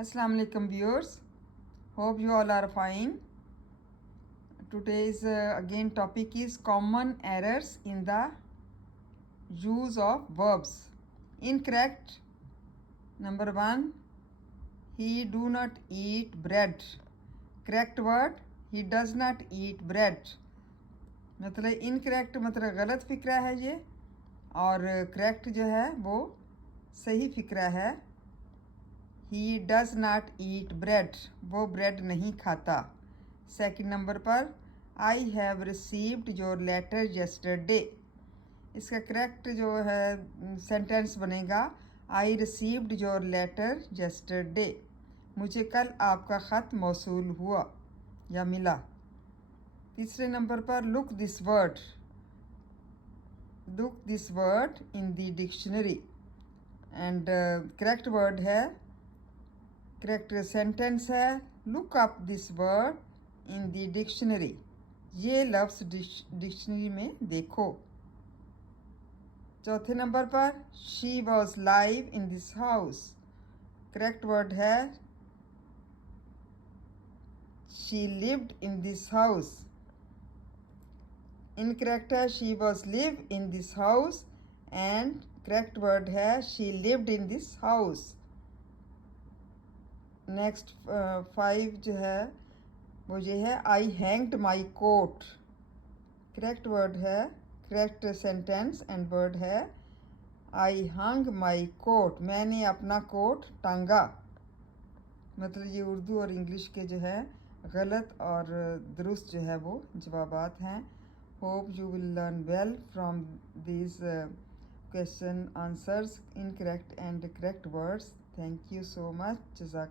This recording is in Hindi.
Assalamu alaikum viewers. Hope you all are fine. Today's again topic is common errors in the use of verbs. Incorrect. Number 1. He do not eat bread. Correct word. He does not eat bread. मतलब इनकरेक्ट मतलब गलत फिक्रा है ये, और करेक्ट जो है वो सही फिक्रा है. He does not eat bread, वो ब्रेड नहीं खाता. सेकंड नंबर पर I have received your letter yesterday. इसका करेक्ट जो है सेंटेंस बनेगा I received your letter yesterday. मुझे कल आपका ख़त मौसूल हुआ या मिला. तीसरे नंबर पर look this word in the dictionary. And correct word है, करेक्ट सेंटेंस है look up this word in the dictionary. ये लफ्ज़ डिक्शनरी में देखो. चौथे नंबर पर she was live in this house. Correct word है she lived in this house. Incorrect है she was live in this house, and correct word है she lived in this house. Next 5 जो है वो ये है आई हैंग्ड माई कोट. करेक्ट वर्ड है, करेक्ट सेंटेंस एंड वर्ड है आई हंग माई कोट. मैंने अपना कोट टांगा. मतलब ये उर्दू और इंग्लिश के जो है गलत और दुरुस्त जो है वो जवाबात हैं. Hope you will learn well from these question answers, incorrect and correct words. Thank you so much. Jazak.